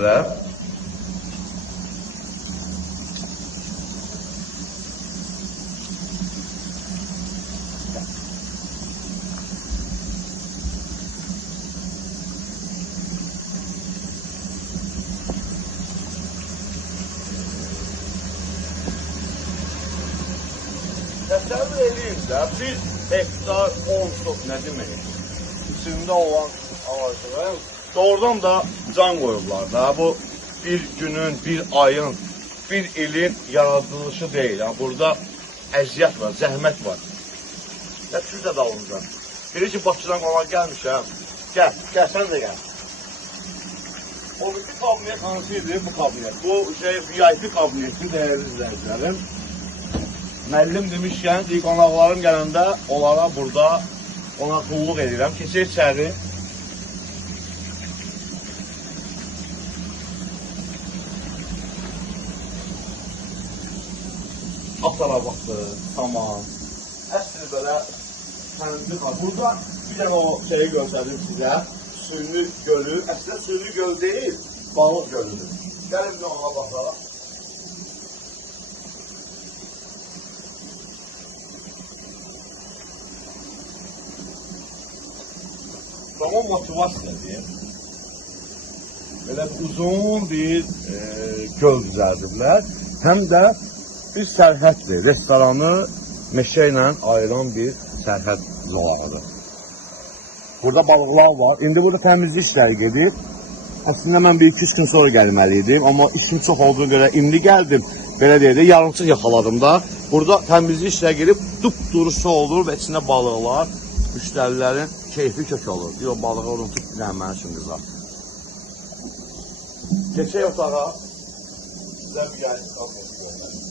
sizə. Təsəvvür edin də, bir hektar 10 sot nə demək? İçində olan ağaclara doğrudan da can qoyublar da. Bu bir günün, bir ayın, bir ilin yaradılışı deyil. Yani burada əziyyət var, zəhmət var. Ya siz də dalınca. Biri ki Bakıdan qonaq gəlmişəm. Gəl, gəl sən də gəl. O bir kabinet hansı idi bu kabinet? Bu şey VIP kabineti değerli izleyicilerim. Müəllim demişkən, ilk qonaqlarım gələndə onlara burada ona qulluq edirəm. Keçir içəri. Atlara tamam. Əsl belə təmizlik var. Burada bir dənə o şeyi göstərdim sizə. Suyunu gölü. Əslində suyunu göl deyil, balıq gölüdür. Gəlin bir ona baxaq. Tamam motivasiya deyim. Belə uzun bir e, göl düzəldiblər. Həm də bir sərhəddir. Restoranı meşə ilə ayıran bir sərhəd zolağıdır. Burada balıqlar var. İndi burada təmizlik işləri gedir. Əslində mən bir 2-3 gün sonra gəlməli idim, amma işim çox olduğuna görə indi gəldim. Belə deyək də yarımçıq yaxaladım da. Burada təmizlik işləri gedib dupduru su olur və içində balıqlar, müştərilərin keyfi kök olur. Bir o balığı onu tut mənim üçün qızar. Keçək otağa. Sizə bir gəlin.